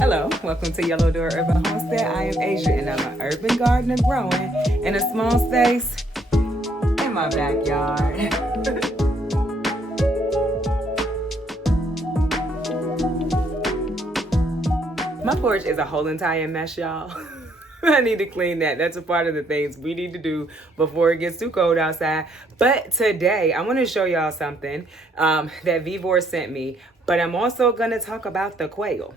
Hello, welcome to Yellow Door Urban Homestead. I am Asia and I'm an urban gardener growing in a small space in my backyard. My porch is a whole entire mess, y'all. I need to clean that. That's a part of the things we need to do before it gets too cold outside. But today, I want to show y'all something that Vevor sent me, but I'm also going to talk about the quail.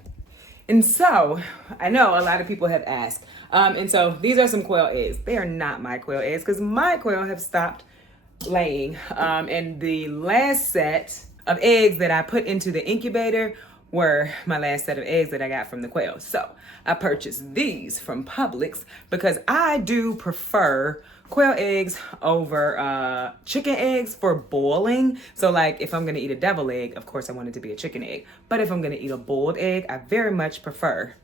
And so, I know a lot of people have asked. And so, these are some quail eggs. They are not my quail eggs because my quail have stopped laying. And the last set of eggs that I put into the incubator were my last set of eggs that I got from the quail. So, I purchased these from Publix because I do prefer quail eggs over chicken eggs for boiling. So like if I'm gonna eat a devil egg, of course I want it to be a chicken egg. But if I'm gonna eat a boiled egg, I very much prefer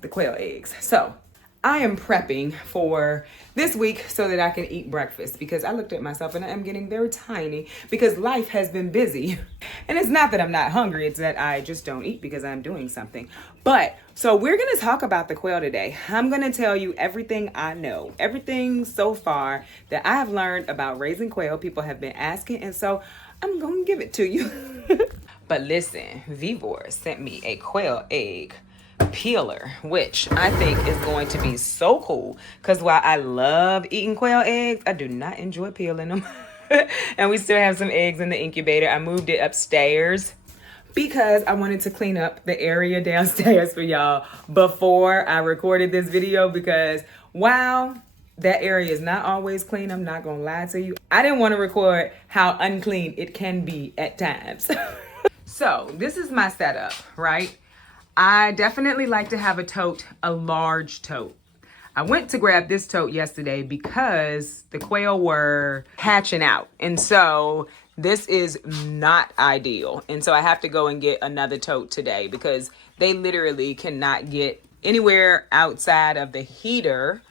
the quail eggs. So I am prepping for this week so that I can eat breakfast because I looked at myself and I am getting very tiny because life has been busy. And it's not that I'm not hungry, it's that I just don't eat because I'm doing something. But so we're gonna talk about the quail today. I'm gonna tell you everything I know, everything so far that I have learned about raising quail. People have been asking, and so I'm gonna give it to you. But listen, Vevor sent me a quail egg peeler, which I think is going to be so cool because while I love eating quail eggs, I do not enjoy peeling them. And we still have some eggs in the incubator. I moved it upstairs because I wanted to clean up the area downstairs for y'all before I recorded this video because while that area is not always clean, I'm not gonna lie to you, I didn't want to record how unclean it can be at times. So this is my setup, right? I definitely like to have a tote, a large tote. I went to grab this tote yesterday because the quail were hatching out. And so this is not ideal. And so I have to go and get another tote today because they literally cannot get anywhere outside of the heater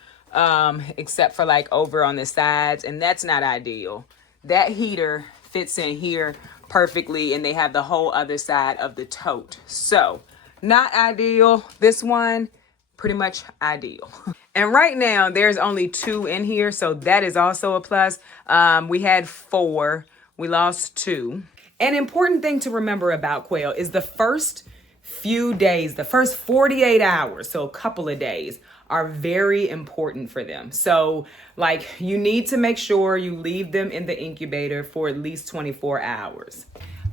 except for like over on the sides. And that's not ideal. That heater fits in here perfectly and they have the whole other side of the tote. So not ideal. This one, pretty much ideal. And right now, there's only 2 in here, so that is also a plus. We had 4. We lost 2. An important thing to remember about quail is the first few days, the first 48 hours, so a couple of days, are very important for them. So, like, you need to make sure you leave them in the incubator for at least 24 hours.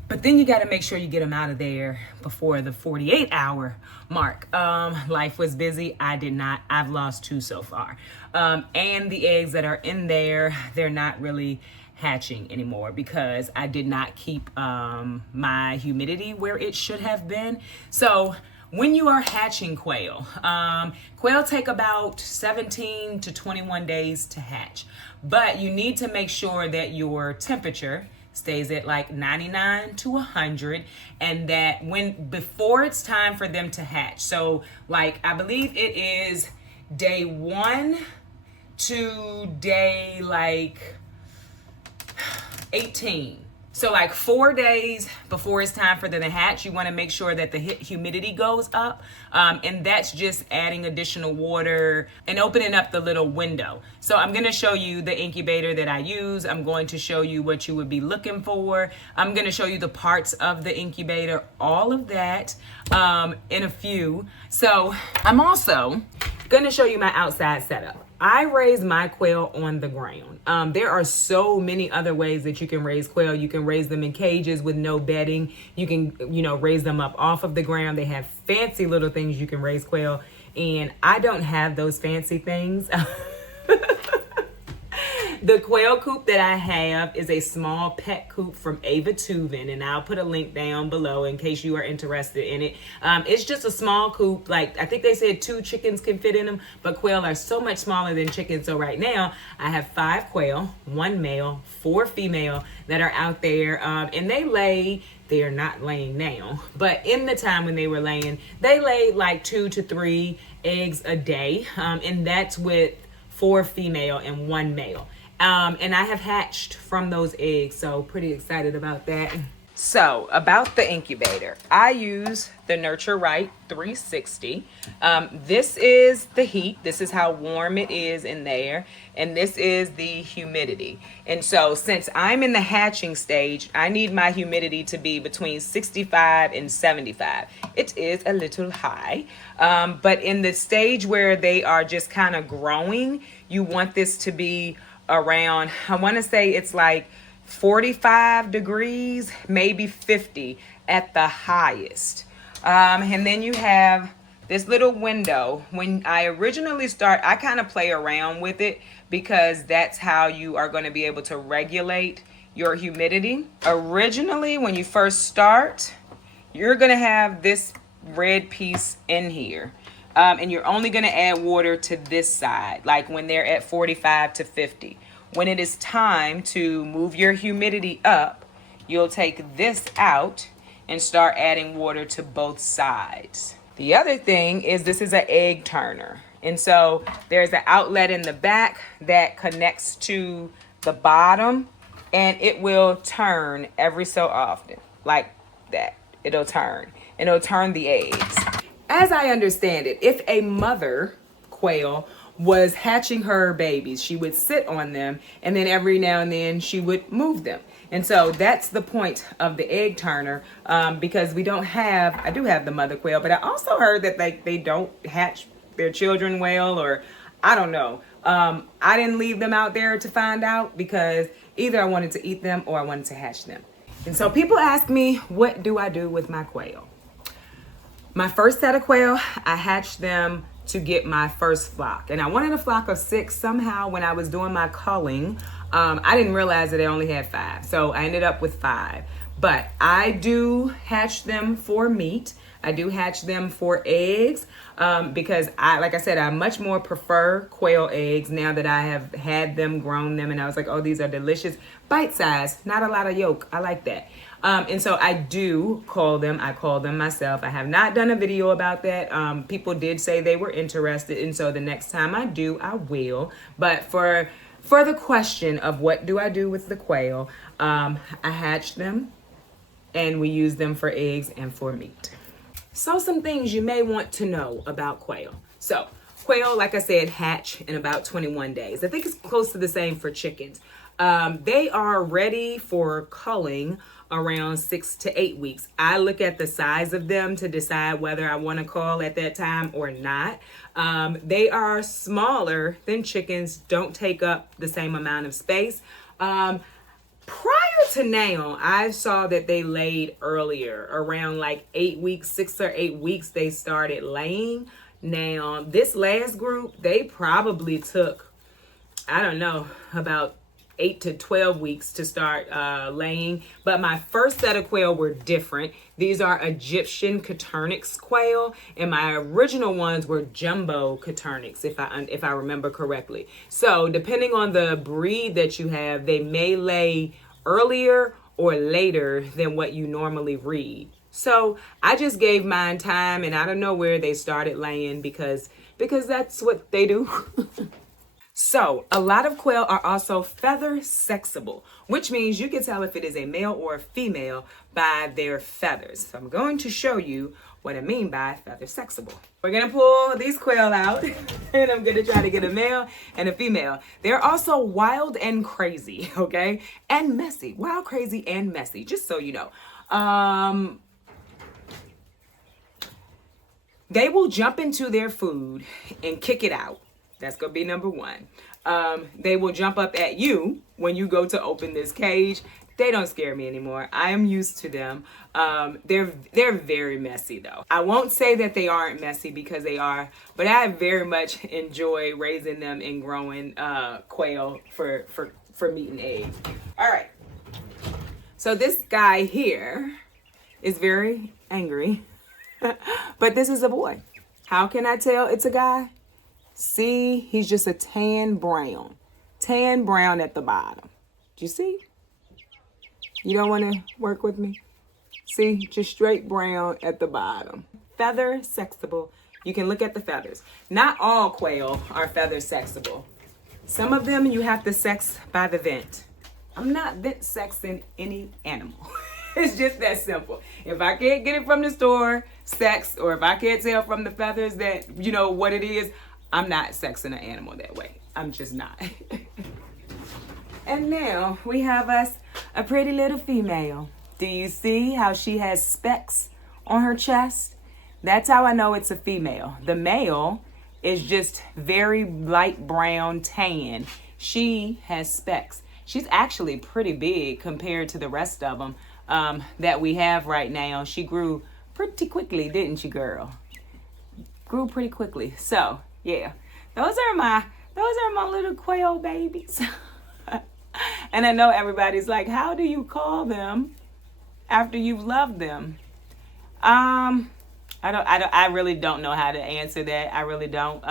But then you got to make sure you get them out of there before the 48-hour mark. Life was busy. I did not. I've lost 2 so far. And the eggs that are in there, they're not really hatching anymore because I did not keep my humidity where it should have been. So when you are hatching quail, quail take about 17 to 21 days to hatch. But you need to make sure that your temperature stays at like 99 to 100 and that before it's time for them to hatch. So like I believe it is day 1 to day like 18. So like 4 days before it's time for them to hatch, you want to make sure that the humidity goes up. And that's just adding additional water and opening up the little window. So I'm going to show you the incubator that I use. I'm going to show you what you would be looking for. I'm going to show you the parts of the incubator, all of that in a few. So I'm also going to show you my outside setup. I raise my quail on the ground. There are so many other ways that you can raise quail. You can raise them in cages with no bedding. You can, raise them up off of the ground. They have fancy little things you can raise quail. And I don't have those fancy things. The quail coop that I have is a small pet coop from Ava Tuvin, and I'll put a link down below in case you are interested in it. It's just a small coop. Like I think they said 2 chickens can fit in them, but quail are so much smaller than chickens. So right now I have 5 quail, 1 male, 4 female that are out there, and they lay. They are not laying now, but in the time when they were laying, they laid like 2 to 3 eggs a day, and that's with 4 female and 1 male. And I have hatched from those eggs, so pretty excited about that. So about the incubator, I use the Nurture Right 360. This is the heat. This is how warm it is in there. And this is the humidity. And so since I'm in the hatching stage, I need my humidity to be between 65 and 75. It is a little high. But in the stage where they are just kind of growing, you want this to be around, I want to say it's like 45 degrees, maybe 50 at the highest. And then you have this little window. When I originally start, I kind of play around with it because that's how you are going to be able to regulate your humidity. Originally, when you first start, you're going to have this red piece in here. And you're only going to add water to this side, like when they're at 45 to 50. When it is time to move your humidity up, you'll take this out and start adding water to both sides. The other thing is this is an egg turner. And so there's an outlet in the back that connects to the bottom, and it will turn every so often, like that. It'll turn, and it'll turn the eggs. As I understand it, if a mother quail was hatching her babies, she would sit on them, and then every now and then she would move them. And so that's the point of the egg turner, because we don't have, I do have the mother quail, but I also heard that they don't hatch their children well, or I don't know. I didn't leave them out there to find out because either I wanted to eat them or I wanted to hatch them. And so people ask me, what do I do with my quail? My first set of quail, I hatched them to get my first flock. And I wanted a flock of 6. Somehow when I was doing my culling, I didn't realize that I only had 5. So I ended up with 5. But I do hatch them for meat. I do hatch them for eggs because like I said, I much more prefer quail eggs now that I have had them, grown them, and I was like, oh, these are delicious. Bite size, not a lot of yolk. I like that. And so I do call them. I call them myself. I have not done a video about that. People did say they were interested, and so the next time I do, I will. But for the question of what do I do with the quail, I hatch them, and we use them for eggs and for meat. So some things you may want to know about quail. So quail, like I said, hatch in about 21 days. I think it's close to the same for chickens. They are ready for culling around 6 to 8 weeks. I look at the size of them to decide whether I want to cull at that time or not. They are smaller than chickens, don't take up the same amount of space. Prior to now, I saw that they laid earlier, around like 8 weeks, 6 or 8 weeks, they started laying. Now, this last group, they probably took, I don't know, about 8 to 12 weeks to start laying. But my first set of quail were different. These are Egyptian Coturnix quail, and my original ones were jumbo Coturnix, if I remember correctly. So depending on the breed that you have, they may lay earlier or later than what you normally read. So I just gave mine time, and I don't know where they started laying because that's what they do. So a lot of quail are also feather sexable, which means you can tell if it is a male or a female by their feathers. So I'm going to show you what I mean by feather sexable. We're gonna pull these quail out and I'm gonna try to get a male and a female. They're also wild and crazy, okay? And messy, wild, crazy, and messy, just so you know. They will jump into their food and kick it out. That's going to be number one. They will jump up at you when you go to open this cage. They don't scare me anymore. I am used to them. They're very messy though. I won't say that they aren't messy because they are, but I very much enjoy raising them and growing quail for meat and eggs. All right. So this guy here is very angry, but this is a boy. How can I tell it's a guy? See, he's just a tan brown at the bottom. Do you see? You don't want to work with me? See, just straight brown at the bottom. Feather sexable. You can look at the feathers. Not all quail are feather sexable. Some of them you have to sex by the vent. I'm not vent sexing any animal. It's just that simple. If I can't get it from the store, sex, or if I can't tell from the feathers that, you know, what it is, I'm not sexing an animal that way. I'm just not. And now we have us a pretty little female. Do you see how she has specks on her chest? That's how I know it's a female. The male is just very light brown tan. She has specks. She's actually pretty big compared to the rest of them that we have right now. She grew pretty quickly, didn't she, girl? Grew pretty quickly. So yeah, those are my little quail babies. And I know everybody's like, how do you call them after you've loved them? I really don't know how to answer that. I really don't.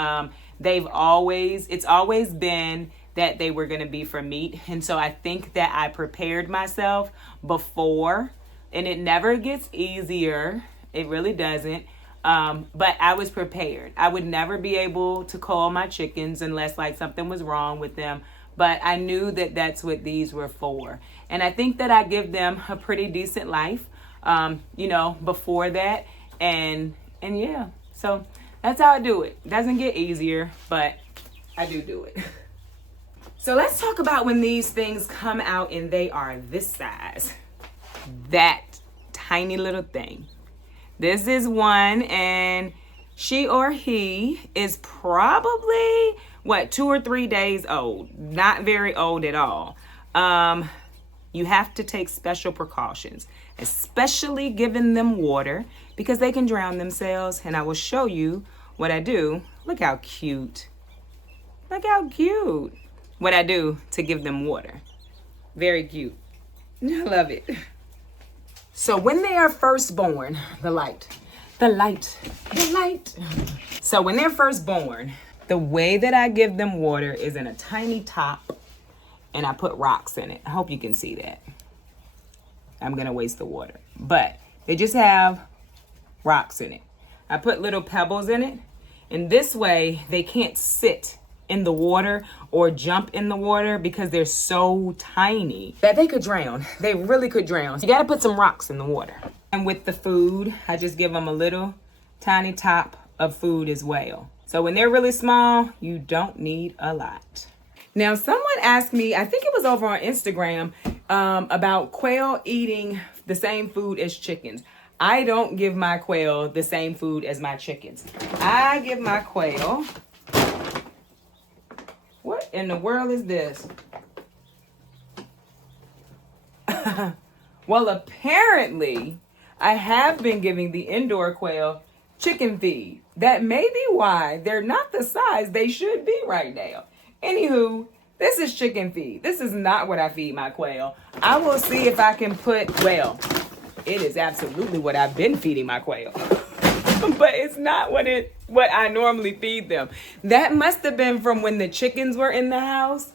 It's always been that they were going to be for meat. And so I think that I prepared myself before, and it never gets easier. It really doesn't. But I was prepared. I would never be able to call my chickens unless like something was wrong with them. But I knew that that's what these were for. And I think that I give them a pretty decent life, before that. And yeah, so that's how I do it. It doesn't get easier, but I do it. So let's talk about when these things come out and they are this size. That tiny little thing. This is one, and she or he is probably 2 or 3 days old. Not very old at all. You have to take special precautions, especially giving them water, because they can drown themselves. And I will show you what I do. Look how cute. Look how cute. What I do to give them water. Very cute. I love it. So when they are first born, the light. So when they're first born, the way that I give them water is in a tiny top, and I put rocks in it. I hope you can see that. I'm gonna waste the water, but they just have rocks in it. I put little pebbles in it, and this way they can't sit in the water or jump in the water because they're so tiny that they could drown. They really could drown. You gotta put some rocks in the water. And with the food, I just give them a little tiny top of food as well. So when they're really small, you don't need a lot. Now, someone asked me, I think it was over on Instagram, about quail eating the same food as chickens. I don't give my quail the same food as my chickens. I give my quail, what in the world is this? Well, apparently, I have been giving the indoor quail chicken feed. That may be why they're not the size they should be right now. Anywho, this is chicken feed. This is not what I feed my quail. I will see if I can it is absolutely what I've been feeding my quail. But it's not what I normally feed them. That must have been from when the chickens were in the house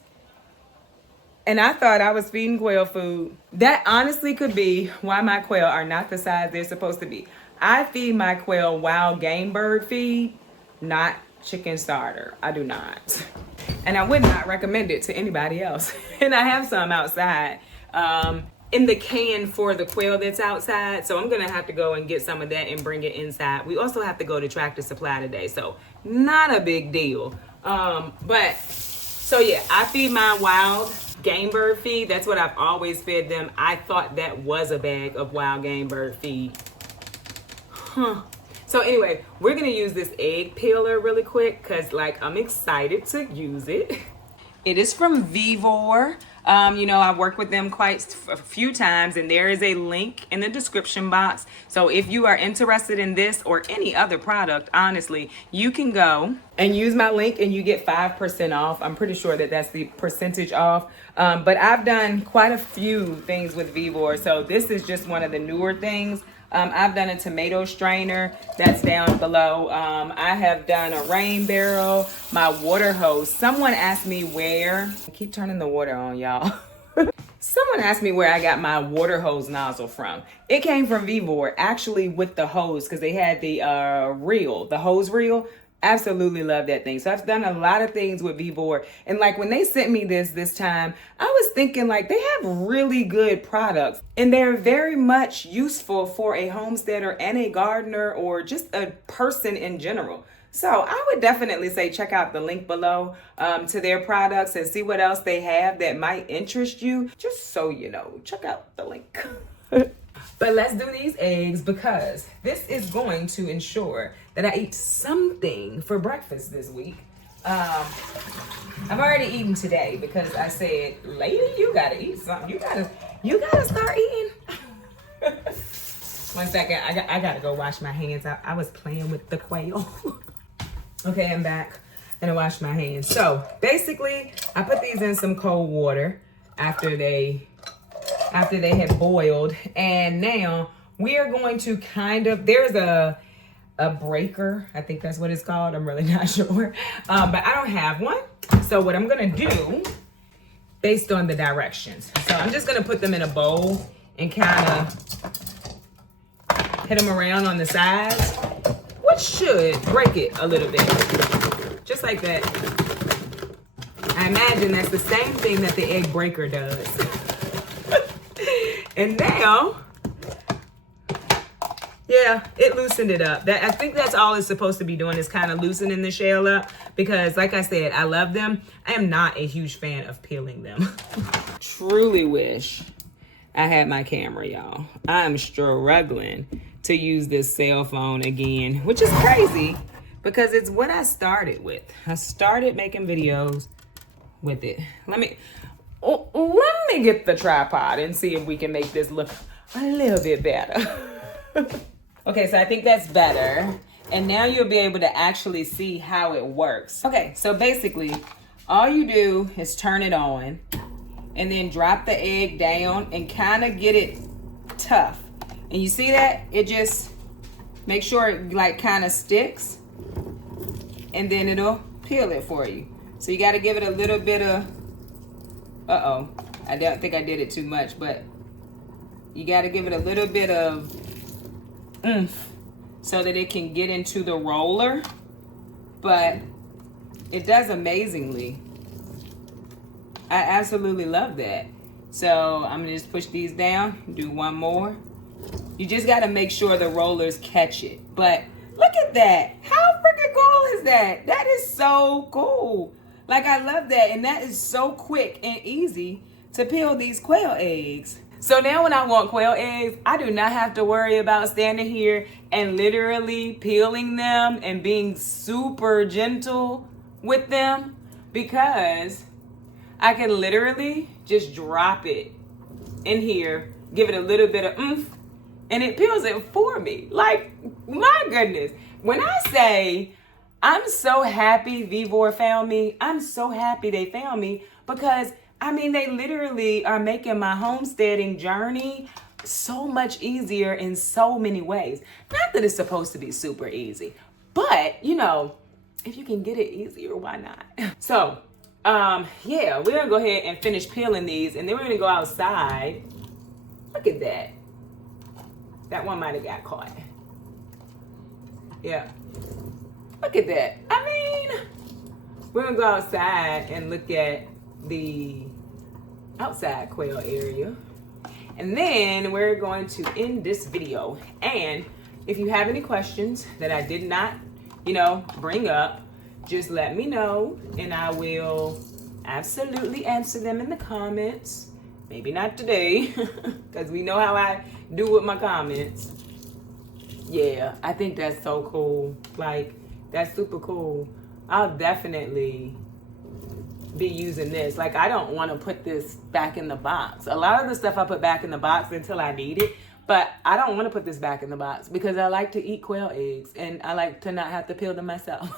and I thought I was feeding quail food. That honestly could be why my quail are not the size they're supposed to be. I feed my quail wild game bird feed, not chicken starter. I do not. And I would not recommend it to anybody else. And I have some outside in the can for the quail that's outside. So I'm gonna have to go and get some of that and bring it inside. We also have to go to Tractor Supply today, so not a big deal. So yeah, I feed my wild game bird feed. That's what I've always fed them. I thought that was a bag of wild game bird feed. So anyway, we're gonna use this egg peeler really quick because I'm excited to use it. It is from Vevor. I've worked with them quite a few times, and there is a link in the description box. So if you are interested in this or any other product, honestly, you can go and use my link and you get 5% off. I'm pretty sure that that's the percentage off. But I've done quite a few things with Vevor. So this is just one of the newer things. I've done a tomato strainer that's down below. I have done a rain barrel, my water hose. Someone asked me where, I keep turning the water on, y'all. Someone asked me where I got my water hose nozzle from. It came from Vevor, actually with the hose, because they had the hose reel. Absolutely love that thing. So I've done a lot of things with Vevor. And like when they sent me this time, I was thinking like they have really good products and they're very much useful for a homesteader and a gardener or just a person in general. So I would definitely say check out the link below to their products and see what else they have that might interest you. Just so you know, check out the link. But let's do these eggs because this is going to ensure that I eat something for breakfast this week. I've already eaten today because I said, lady, you gotta eat something. You gotta start eating. 1 second, I gotta go wash my hands. I was playing with the quail. Okay, I'm back. Gonna wash my hands. So basically, I put these in some cold water after they had boiled, and now we are going to there's a breaker, I think that's what it's called, I'm really not sure, but I don't have one. So what I'm gonna do based on the directions, so I'm just gonna put them in a bowl and kind of hit them around on the sides, which should break it a little bit, just like that. I imagine that's the same thing that the egg breaker does. And now, yeah, it loosened it up. I think that's all it's supposed to be doing, is kind of loosening the shell up, because like I said, I love them. I am not a huge fan of peeling them. Truly wish I had my camera, y'all. I'm struggling to use this cell phone again, which is crazy because it's what I started with. I started making videos with it. Let me get the tripod and see if we can make this look a little bit better. Okay, so I think that's better. And now you'll be able to actually see how it works. Okay, so basically, all you do is turn it on and then drop the egg down and kind of get it tough. And you see that? It just, make sure it like kind of sticks and then it'll peel it for you. So you got to give it a little bit of, I don't think I did it too much, but you got to give it a little bit of oomph so that it can get into the roller. But it does amazingly. I absolutely love that. So I'm gonna just push these down, do one more. You just got to make sure the rollers catch it. But look at that. How freaking cool is that? That is so cool. Like, I love that. And that is so quick and easy to peel these quail eggs. So now when I want quail eggs, I do not have to worry about standing here and literally peeling them and being super gentle with them, because I can literally just drop it in here, give it a little bit of oomph, and it peels it for me. Like, my goodness. When I say I'm so happy Vevor found me, I'm so happy they found me, because I mean, they literally are making my homesteading journey so much easier in so many ways. Not that it's supposed to be super easy, but you know, if you can get it easier, why not? So, yeah, we're gonna go ahead and finish peeling these, and then we're gonna go outside. Look at that. That one might have got caught. Yeah. Look at that. I mean, we're gonna go outside and look at the outside quail area, and then we're going to end this video. And if you have any questions that I did not, bring up, just let me know and I will absolutely answer them in the comments. Maybe not today, because we know how I do with my comments. Yeah, I think that's so cool. Like, that's super cool. I'll definitely be using this. Like, I don't want to put this back in the box. A lot of the stuff I put back in the box until I need it, but I don't want to put this back in the box because I like to eat quail eggs and I like to not have to peel them myself.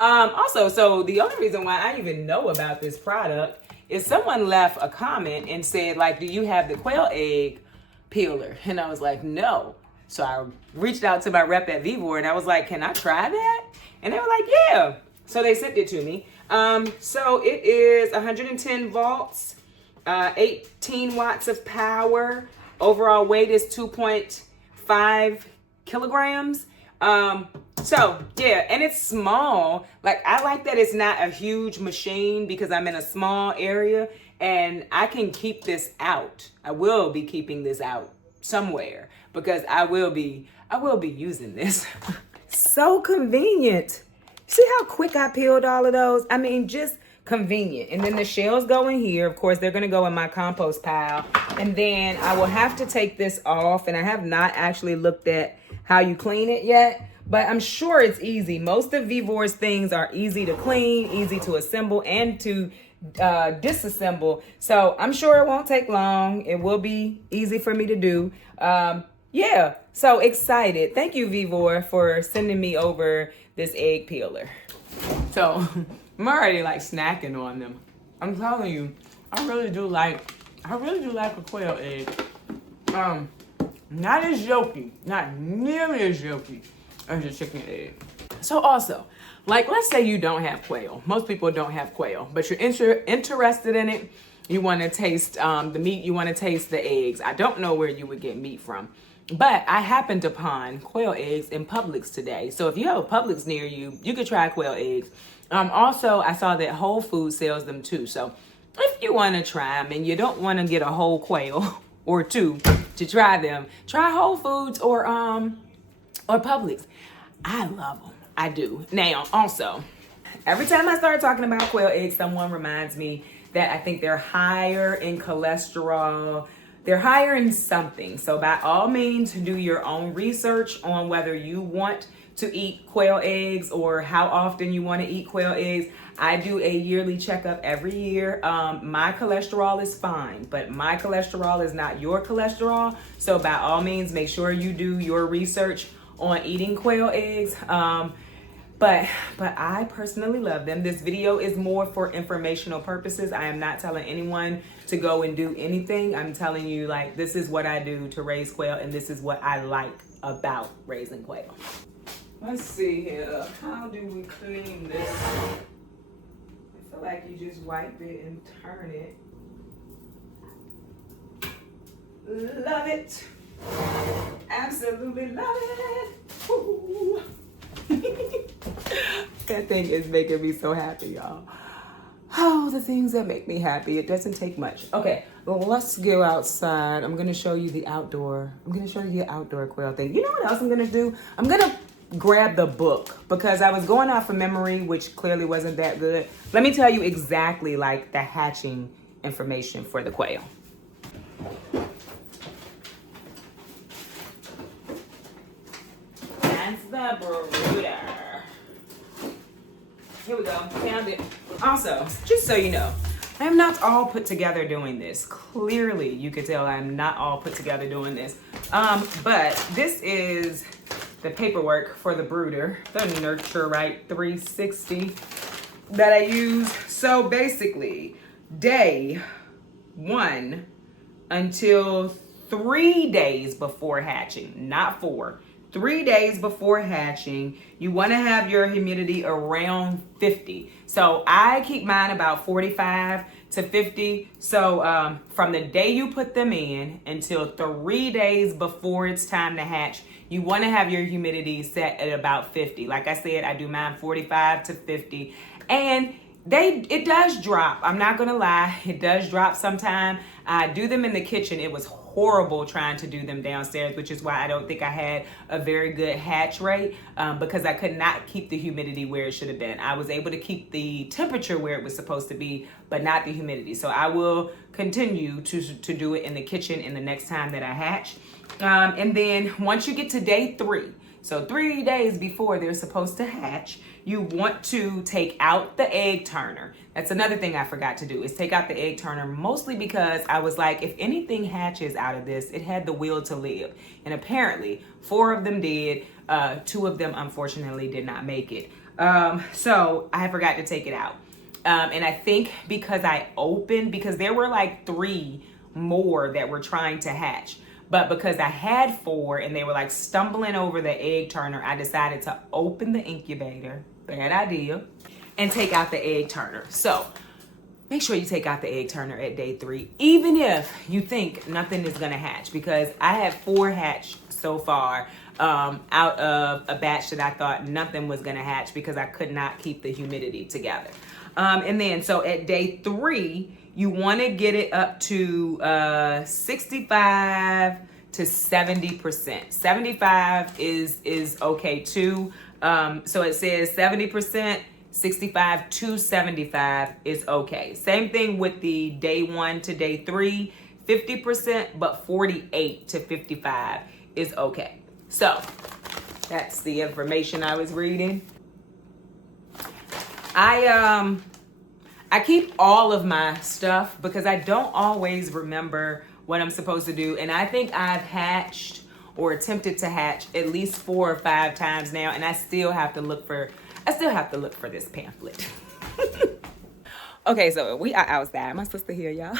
Also, so the only reason why I even know about this product is someone left a comment and said, like, do you have the quail egg peeler? And I was like, no. So I reached out to my rep at Vevor and I was like, can I try that? And they were like, yeah. So they sent it to me. So it is 110 volts, 18 watts of power. Overall weight is 2.5 kilograms. So yeah, and it's small. Like, I like that it's not a huge machine because I'm in a small area and I can keep this out. I will be keeping this out somewhere because I will be using this. So convenient. See how quick I peeled all of those? I mean, just convenient. And then the shells go in here. Of course, they're gonna go in my compost pile. And then I will have to take this off, and I have not actually looked at how you clean it yet, but I'm sure it's easy. Most of Vevor's things are easy to clean, easy to assemble and to disassemble. So I'm sure it won't take long. It will be easy for me to do. Yeah, so excited. Thank you, Vevor, for sending me over this egg peeler. So I'm already like snacking on them. I'm telling you, I really do like a quail egg. Not as yolky, not nearly as yolky as a chicken egg. So also, like, let's say you don't have quail. Most people don't have quail, but you're interested in it. You want to taste the meat. You want to taste the eggs. I don't know where you would get meat from, but I happened upon quail eggs in Publix today. So if you have a Publix near you, you could try quail eggs. Also, I saw that Whole Foods sells them too. So if you want to try them and you don't want to get a whole quail or two to try them, try Whole Foods or Publix. I love them. I do. Now, also, every time I start talking about quail eggs, someone reminds me that I think they're higher in cholesterol. They're higher in something. So by all means, do your own research on whether you want to eat quail eggs or how often you want to eat quail eggs. I do a yearly checkup every year. My cholesterol is fine, but my cholesterol is not your cholesterol. So by all means, make sure you do your research on eating quail eggs. But I personally love them. This video is more for informational purposes. I am not telling anyone to go and do anything. I'm telling you, like, this is what I do to raise quail, and this is what I like about raising quail. Let's see here. How do we clean this? I feel like you just wipe it and turn it. Love it. Absolutely love it. Woo. That thing is making me so happy, y'all. Oh, the things that make me happy. It doesn't take much. Okay, let's go outside. I'm gonna show you the outdoor. I'm gonna show you the outdoor quail thing. You know what else I'm gonna do? I'm gonna grab the book because I was going off of memory, which clearly wasn't that good. Let me tell you exactly like the hatching information for the quail. That's the Brooder. Here we go, found it. Also, just so you know, I am not all put together doing this. Clearly, you could tell I'm not all put together doing this. But this is the paperwork for the Brooder, the Nurture Right 360 that I use. So basically, day 1 until 3 days before hatching, not 4. 3 days before hatching, you want to have your humidity around 50. So I keep mine about 45 to 50. So from the day you put them in until 3 days before it's time to hatch, you want to have your humidity set at about 50. Like I said, I do mine 45 to 50. And it does drop. I'm not gonna lie, it does drop sometime. I do them in the kitchen. It was horrible trying to do them downstairs, which is why I don't think I had a very good hatch rate because I could not keep the humidity where it should have been. I was able to keep the temperature where it was supposed to be, but not the humidity. So I will continue to do it in the kitchen in the next time that I hatch. And then once you get to day 3, so 3 days before they're supposed to hatch, you want to take out the egg turner. That's another thing I forgot to do, is take out the egg turner, mostly because I was like, if anything hatches out of this, it had the will to live. And apparently 4 of them did, 2 of them unfortunately did not make it. So I forgot to take it out. And I think because because there were like 3 more that were trying to hatch. But because I had 4 and they were like stumbling over the egg turner, I decided to open the incubator, bad idea, and take out the egg turner. So make sure you take out the egg turner at day 3, even if you think nothing is gonna hatch, because I had 4 hatch so far. out of a batch that I thought nothing was gonna hatch because I could not keep the humidity together. And then, so at day 3, you wanna get it up to 65 to 70%. 75 is okay too. So it says 70%, 65 to 75 is okay. Same thing with the day 1 to day 3, 50%, but 48 to 55 is okay. So that's the information I was reading. I keep all of my stuff because I don't always remember what I'm supposed to do. And I think I've hatched or attempted to hatch at least 4 or 5 times now. And I still have to look for this pamphlet. Okay, so we are outside. My sister here, y'all.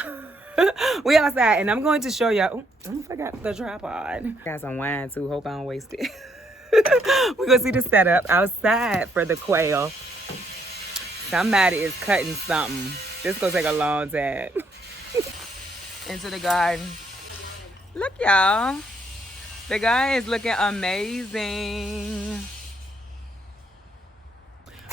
We outside and I'm going to show y'all. Oh, I forgot the tripod. Got some wine too, hope I don't waste it. We're gonna see the setup outside for the quail. Somebody is cutting something. This gonna take a long time. Into the garden. Look, y'all. The garden is looking amazing.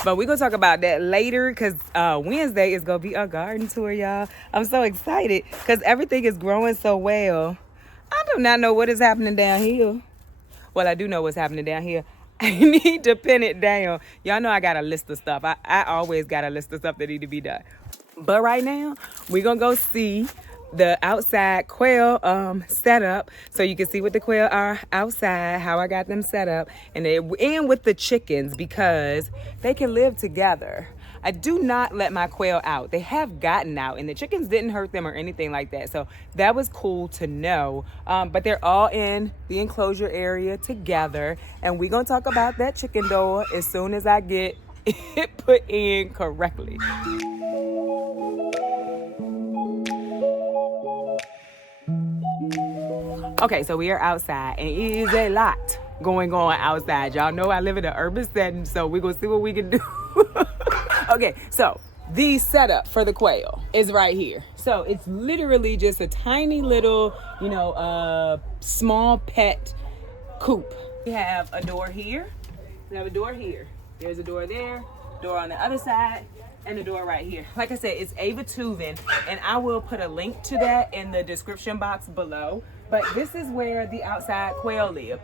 But we're gonna talk about that later because Wednesday is gonna be a garden tour, y'all. I'm so excited because everything is growing so well. I do not know what is happening down here. Well, I do know what's happening down here. I need to pin it down. Y'all know I got a list of stuff. I always got a list of stuff that need to be done. But right now, we're gonna go see the outside quail setup, so you can see what the quail are outside, how I got them set up, and with the chickens because they can live together. I do not let my quail out. They have gotten out and the chickens didn't hurt them or anything like that. So that was cool to know. But they're all in the enclosure area together. And we're gonna talk about that chicken door as soon as I get it put in correctly. Okay, so we are outside and it is a lot going on outside. Y'all know I live in an urban setting, so we're gonna see what we can do. Okay, so the setup for the quail is right here. So it's literally just a tiny little, small pet coop. We have a door here, we have a door here. There's a door there, door on the other side, and a door right here. Like I said, it's Ava Tuvin, and I will put a link to that in the description box below. But this is where the outside quail live.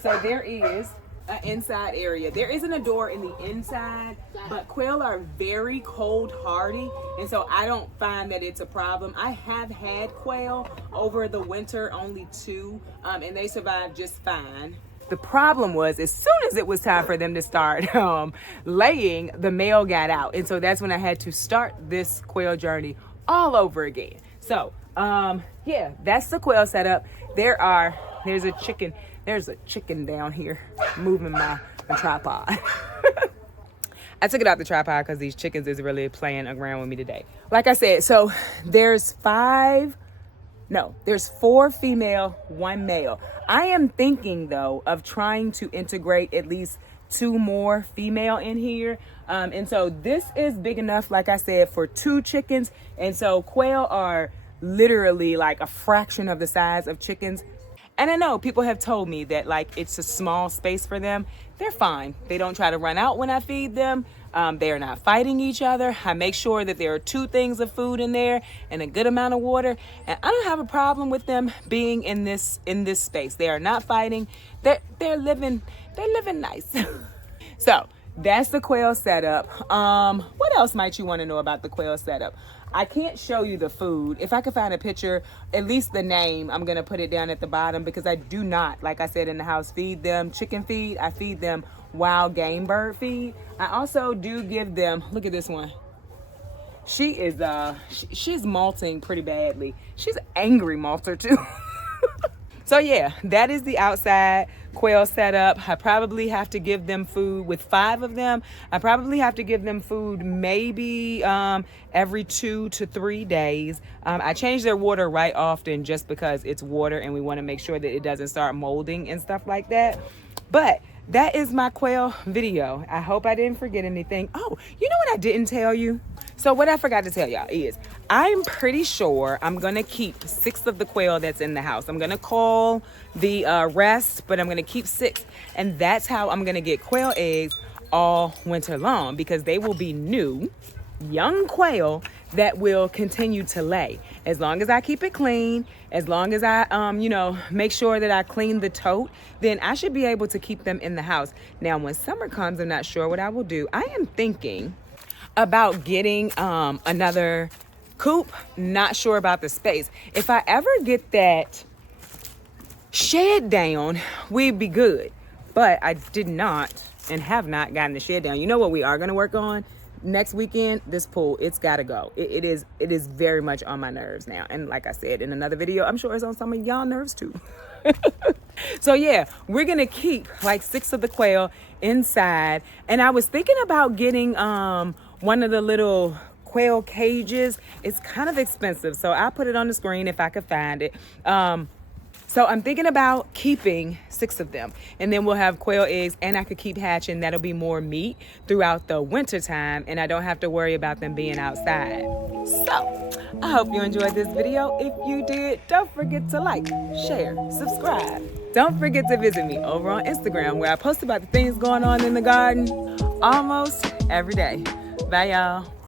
So there is an inside area. There isn't a door in the inside, but quail are very cold hardy, and so I don't find that it's a problem. I have had quail over the winter, only 2, and they survived just fine. The problem was, as soon as it was time for them to start laying, the male got out. And so that's when I had to start this quail journey all over again. So, yeah, that's the quail setup. There's a chicken down here moving my tripod. I took it out the tripod because these chickens is really playing around with me today. Like I said, so there's 4 female, 1 male. I am thinking though of trying to integrate at least 2 more female in here. And so this is big enough, like I said, for 2 chickens. And so quail are literally like a fraction of the size of chickens. And I know people have told me that like it's a small space for them. They're fine. They don't try to run out when I feed them. They are not fighting each other. I make sure that there are 2 things of food in there and a good amount of water. And I don't have a problem with them being in this space. They are not fighting. They're living nice. So that's the quail setup. What else might you want to know about the quail setup? I can't show you the food. If I could find a picture, at least the name, I'm gonna put it down at the bottom because I do not, like I said in the house, feed them chicken feed. I feed them wild game bird feed. I also do give them, look at this one. She is, she's molting pretty badly. She's an angry molter too. So yeah, that is the outside quail setup. I probably have to give them food with 5 of them. I probably have to give them food maybe every 2 to 3 days. I change their water right often just because it's water and we want to make sure that it doesn't start molding and stuff like that. But that is my quail video. I hope I didn't forget anything. Oh, you know what I didn't tell you? So what I forgot to tell y'all is I'm pretty sure I'm gonna keep 6 of the quail that's in the house. I'm gonna call the rest, but I'm gonna keep 6. And that's how I'm gonna get quail eggs all winter long, because they will be new, young quail that will continue to lay. As long as I keep it clean, as long as I, make sure that I clean the tote, then I should be able to keep them in the house. Now, when summer comes, I'm not sure what I will do. I am thinking about getting another coop. Not sure about the space. If I ever get that shed down, we'd be good. But I did not and have not gotten the shed down. You know what we are going to work on? Next weekend, this pool, it's got to go. It is very much on my nerves now. And like I said in another video, I'm sure it's on some of y'all nerves too. So yeah, we're going to keep like 6 of the quail inside. And I was thinking about getting one of the little quail cages. It's kind of expensive, so I'll put it on the screen if I could find it. So I'm thinking about keeping 6 of them, and then we'll have quail eggs, and I could keep hatching. That'll be more meat throughout the winter time, and I don't have to worry about them being outside. So I hope you enjoyed this video. If you did, don't forget to like, share, subscribe. Don't forget to visit me over on Instagram, where I post about the things going on in the garden almost every day. Bye, y'all.